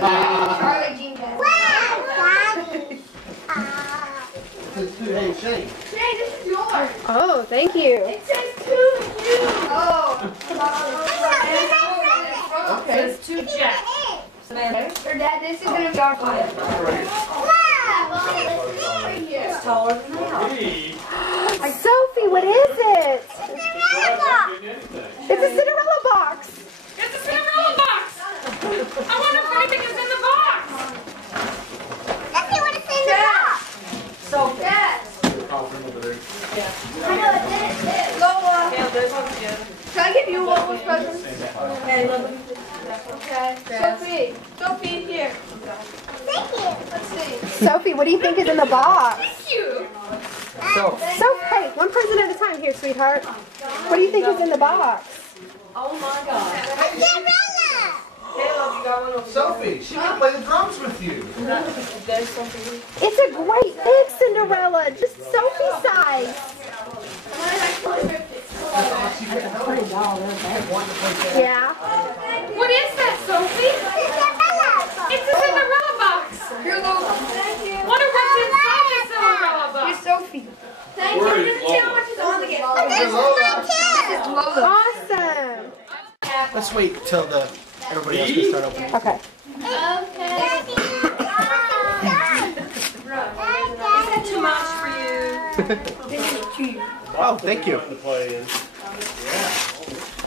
Charlie Jean has. Hey, Shane. Shane, this is yours. Oh, thank you. It says to you. Oh. Okay. It's 2 Jack. Your dad, this is gonna be our fire. It's taller than that. Sophie, what is it? It's a Cinderella box. It's a Cinderella box! I wonder if anything is in the box! So, Dad. I know it is. Lola. Yeah, this one's good. Can I give you Lola's present? Okay, look. Okay. Sophie, here. Thank you. Let's see. Sophie, what do you think is in the box? Thank you. So, Hey, one person at a time here, sweetheart. What do you think is in the box? Oh my God. Caleb, you got one over there. Sophie, she can play the drums with you. There's something. It's a great big Cinderella, just Sophie's size. Yeah. What is that, Sophie? It's a Cinderella box. Here, Lola. Thank you. Wonder what's inside the Cinderella box. Here's Sophie. Thank you. Where I'm is gonna see how much is on the gift. This is Lola. Awesome. Let's wait till everybody else can start opening. Okay. Is that too much for you? Oh, thank you.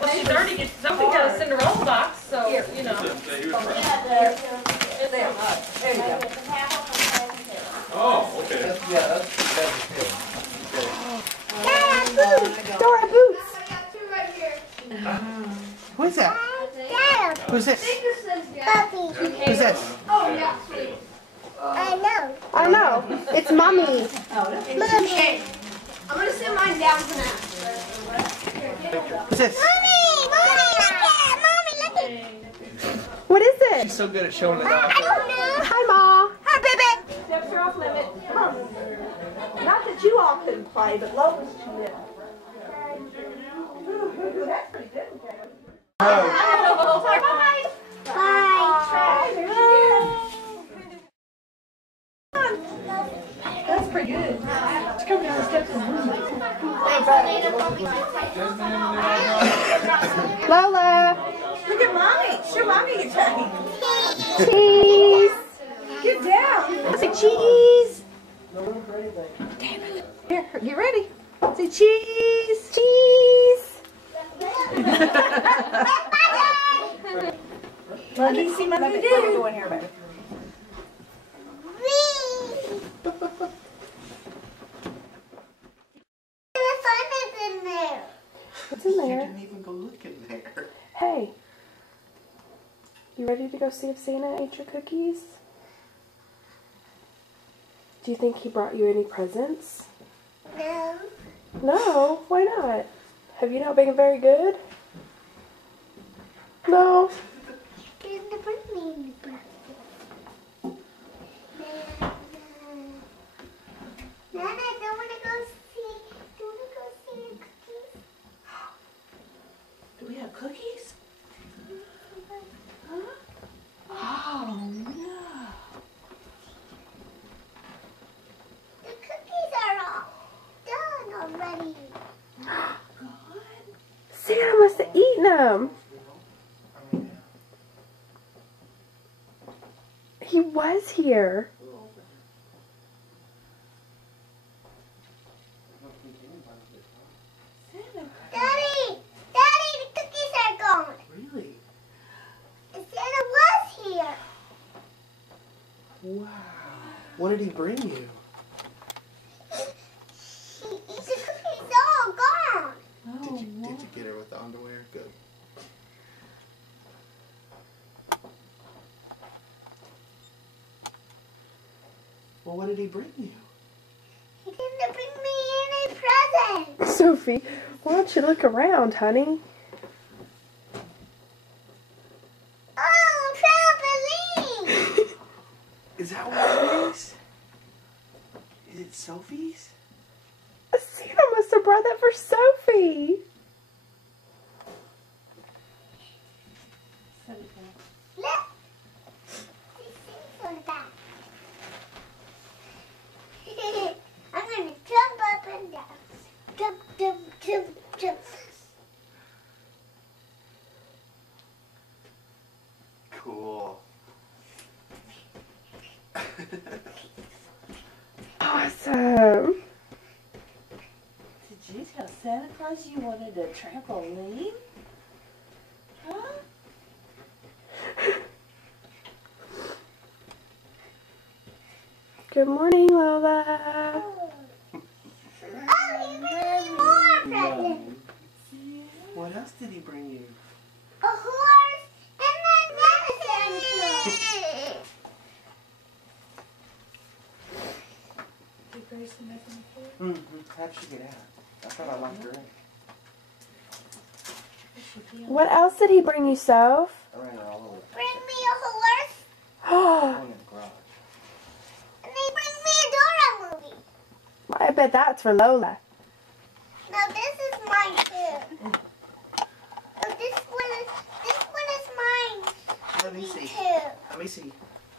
Well, she's already get something got a Cinderella box, so you know. There you go. Oh, okay. Yeah, Dora Boots. I got 2 right here. Who is that? Who's this? This says Dad. Who's this? Oh, yeah, sweet. I know. It's Mommy. Hey, I'm gonna sit mine down for now. Who's this? What is it? She's so good at showing it off. Hi, Ma. Steps are off limit. Not that you all couldn't play, but Lois she did. Ooh, that's pretty good. That's pretty good. Let's come down the steps and move it. Lola. Look at Mommy. Show Mommy your tummy. Cheese. Get down. Say cheese. Here, get ready. Say cheese. Cheese. Muggy, see Mommy do. What are we doing here, baby? What's in You there? didn't even go look in there. Hey. You ready to go see if Santa ate your cookies? Do you think he brought you any presents? No. No? Why not? Have you not been very good? No? Didn't bring me any presents. Nana, don't want to go see. Do you want to go see the cookies? Do we have cookies? Huh? Oh, no. The cookies are all done already. Santa must have eaten them. He was here. Daddy! Daddy, the cookies are gone. Really? Santa was here. Wow. What did he bring you? The cookies all gone. Did you get her with the underwear? Good. Well, what did he bring you? He didn't bring me any presents. Sophie, why don't you look around, honey? Oh, trampoline! Is that what it is? Is it Sophie's? Santa must have brought that for Sophie. Look, Awesome. Did you tell Santa Claus you wanted a trampoline? Huh? Good morning, Lola. What else did he bring you? A horse and then Did Grayson make any food? How'd she get out? I thought I locked her in. What else did he bring you, Soph? I ran her all over. bring me a horse Oh, One in the garage. and they bring me a Dora movie. I bet that's for Lola. No, this is mine too. Oh, this one is mine Let me see. too. Let me see.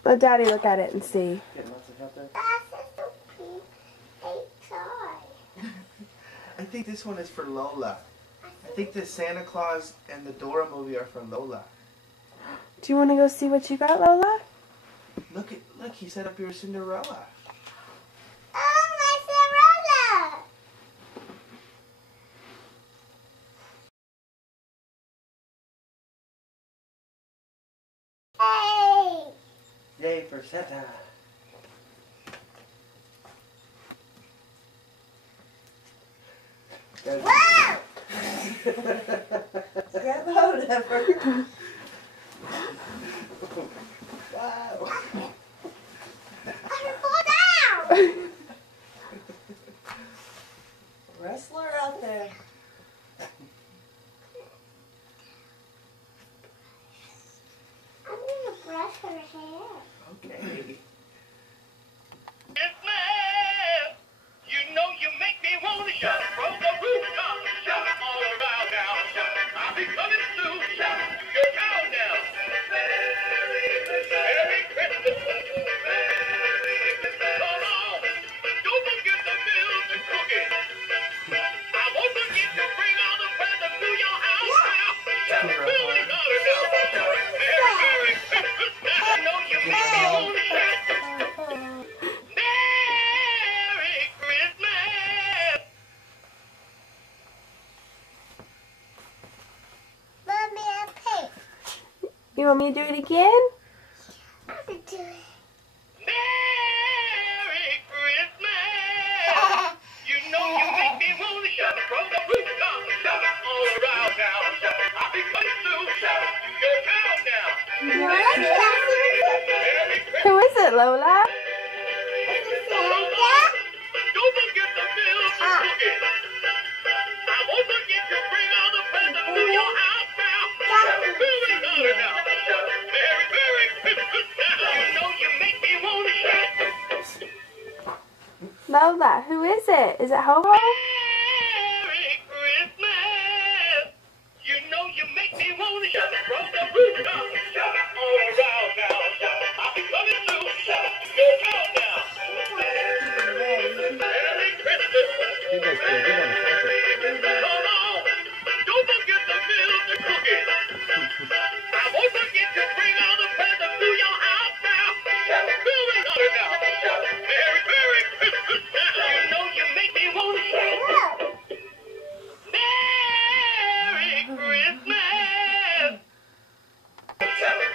Let Daddy look at it and see. Getting lots of help there. That's a stupid toy. I think this one is for Lola. I think the Santa Claus and the Dora movie are for Lola. Do you want to go see what you got, Lola? Look, he set up your Cinderella. Oh, my Cinderella! Hey! Yay for Santa. Whoa! Grab hold of her. Wow. I fall down! Wrestler out there. I'm gonna brush her hair. Okay. You know you make me want to shout from the rooftop, shout all around now. I'll be coming soon, shout to your town now. Merry Christmas, Merry Christmas. Come on, don't forget the milk and cookies. I won't forget to bring all the presents to your house now. Shout Billy Dollar now. Merry Christmas now. You know you make me want to shout. Merry Christmas. Mommy, I pink. You want me to do it again? I'm gonna do it. Merry Christmas. You know you make me want to shout from the rooftop, shout all around now. I'll be coming soon, shout to your town now. What? Merry Christmas. Who is it, Lola? Santa? Don't forget the milk and cookies. I won't forget to bring all the presents to your house now. Billy Dollar now. Merry, Merry Christmas now. You know you make me want to shout. Lola, who is it? Is it Ho Ho? Merry Christmas. You know you make me want to shout from the rooftop, shout all around now. I'll be coming soon, shout to your town now. Merry Christmas. You guys did good on the Come on, don't forget the milk and cookies. I won't forget to bring all the presents to your house now. Billy Dollar now. Merry, Merry Christmas now. You know you make me want to shout. Merry Christmas.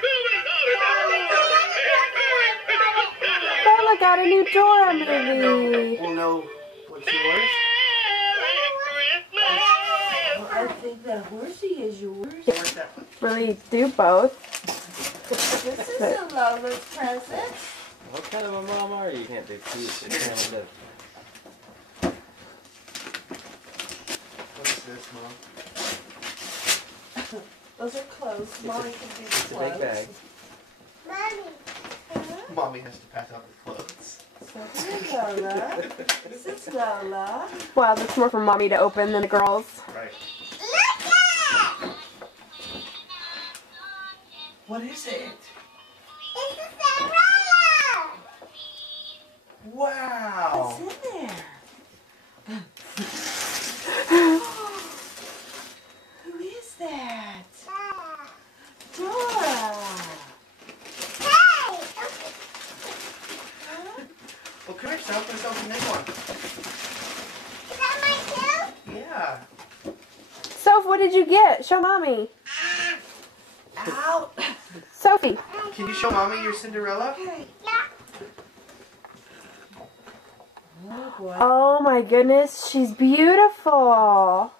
Billy Dollar now. Merry, Merry Christmas now. Lola got a new Dora movie. We'll know what's yours. Merry Christmas. I think that horsey is yours. Where's that one? Really do both. This is a Lola's present. What kind of a mom are you? You can't do two. It's kind of the What's this, Mom? Those are clothes. Mommy can do the it's a clothes. big bag. Mommy. Mommy has to pack out the clothes. So here's Lola. This is Lola. Well, that's more for Mommy to open than the girls. Right. Look at! What is it? It's a Cinderella! Wow. What's in there? Who is that? Dora. Hey! did you get? Show mommy. Out. Sophie. Can you show mommy your Cinderella? Oh boy. Oh my goodness, she's beautiful.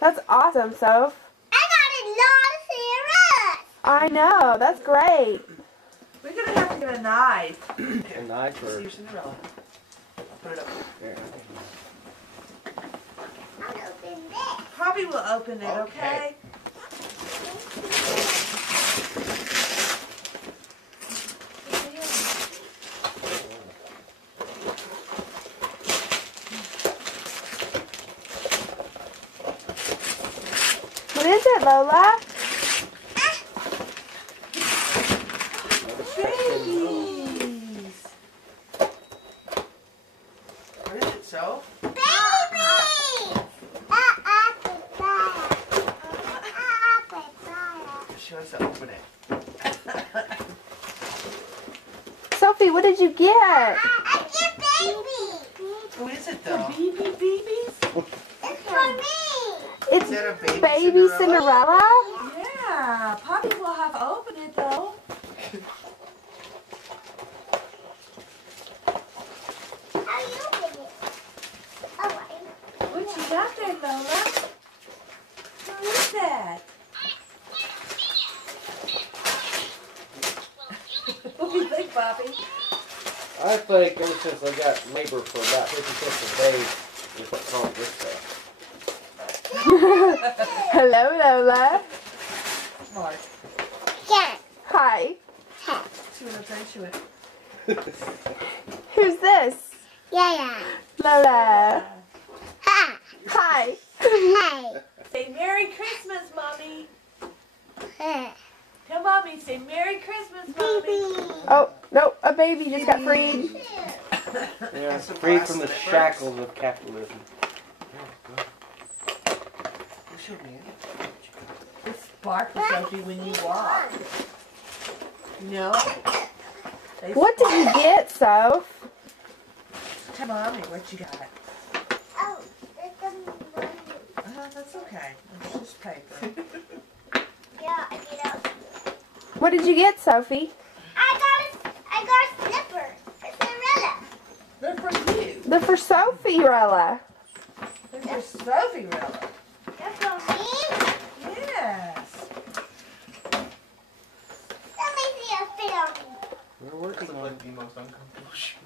That's awesome, Soph. I got a lot of Cinderellas. I know, that's great. We're gonna have to get a knife. A knife See or your Cinderella. Put it up. there. I'll open this. Poppy will open it, okay? Okay. What is it, Lola? Babies. What is it, so? She wants to open it. Sophie, what did you get? Who is it, though? Babies? It's Is that a baby baby Cinderella? Cinderella? Yeah. Poppy will have to open it though. What you got there, Lola? Who is that? What do you think, Poppy? I think ever since I got labor for about 50 cents a day, we put calling this stuff. Hello, Lola. Mark. Hi. See what I'm trying to show it. Who's this? Lola. Hi. Say Merry Christmas, Mommy. Tell Mommy, say Merry Christmas, Mommy. Oh, no, a baby just got freed. Yeah, Some freed glass from the slippers. shackles of capitalism. You showed me it. It sparkles, Sophie, when you walk. No? They What did you get, Soph? Tell Mommy what you got. That's okay. It's just paper. What did you get, Sophie? I got a slipper. A Cinderella. They're for you. They're for Sophie, Rella. They're for Sophie, Rella. They're for me. Yes. Let me see a fit on me. We're working on Like the most uncomfortable shoe.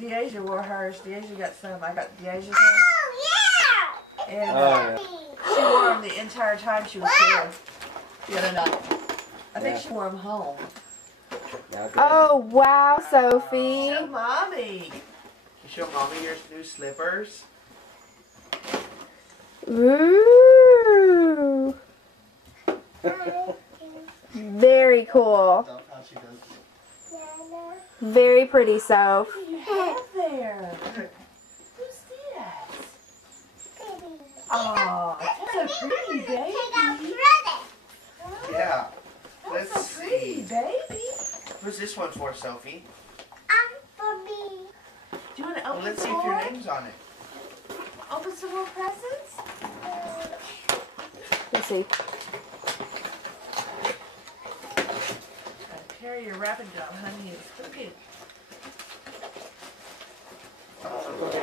Deasia wore hers. Deasia got some. I got Deasia's one. Oh, yeah. And Oh, yeah. she wore them the entire time she was here the other night. I think Yeah. she wore them home. Now, Oh, wow, Sophie. Show Mommy. You show mommy your new slippers? Ooh. Very cool. That's how she does it. Very pretty, Soph. What do you have there? Who's this? Oh, that's so pretty, baby. Yeah. That's Let's so pretty, see. baby. Who's this one for, Sophie? Do you want to Well, open let's see some if your more? name's on it. Open some more presents? Let's see. Carry your wrapping job, honey. It's cooking.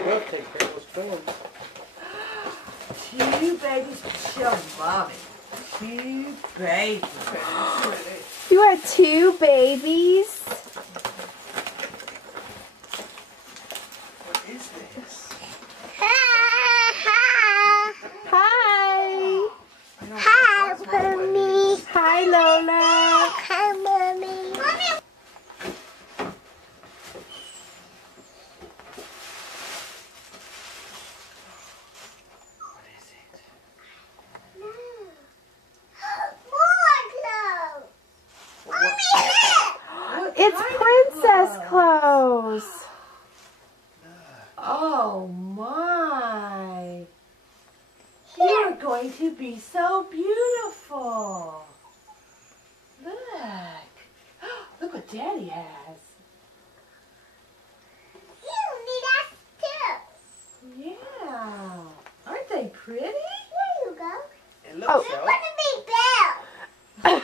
we'll take care of those twins. Two babies to show Mommy. Two babies. Okay, let's see what it is. You had 2 babies? What is this? Hi. I don't know what's wrong with it. Hi, Lola. What is it? It's princess clothes. Oh my. You're going to be so beautiful. Look. Look what Daddy has. Yeah. pretty? There you go. It looks so. What a big bell.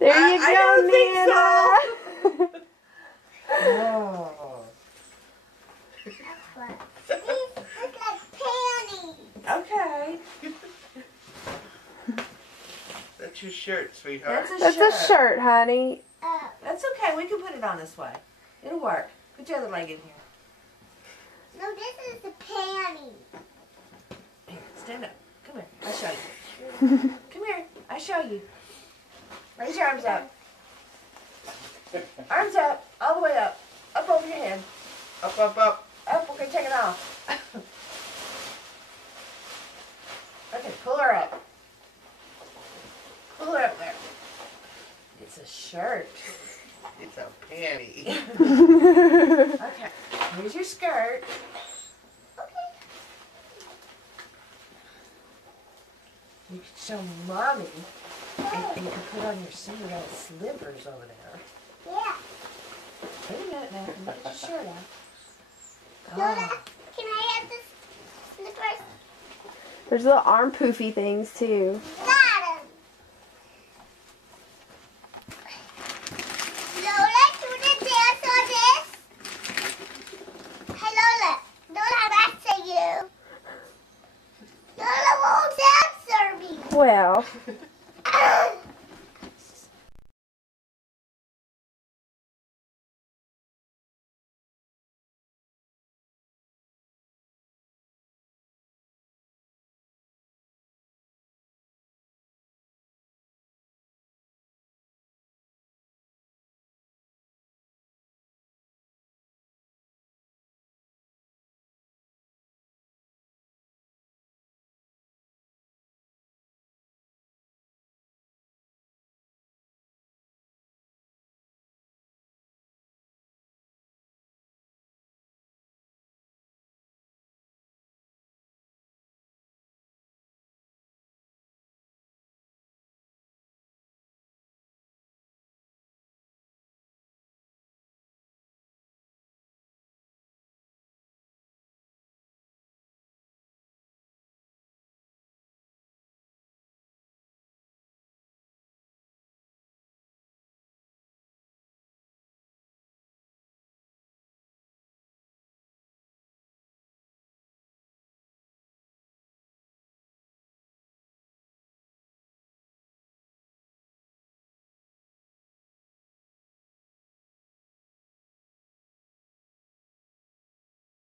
There you I go, don't think Nana. Oh. These look like panties. Okay. That's your shirt, sweetheart. That's That's a shirt, honey. That's okay. We can put it on this way. It'll work. Put your other leg in here. No, this is the panty. Here, stand up. Come here. I'll show you. Come here. I'll show you. Raise your arms up. Arms up. All the way up. Up over your head. Up, up, up. Up. We're going to take it off. Okay, pull her up. Pull her up there. It's a shirt. It's a panty. Okay. Here's your skirt. You can show Mommy. And you can put on your Cinderella slippers over there. Yeah. Wait a minute now. Get your shirt on. Lola, can I have the slippers? There's little arm poofy things too. Got 'em. Lola, do the dance on this. Hey, Lola. Lola, I'm after you. Lola won't answer me. Well,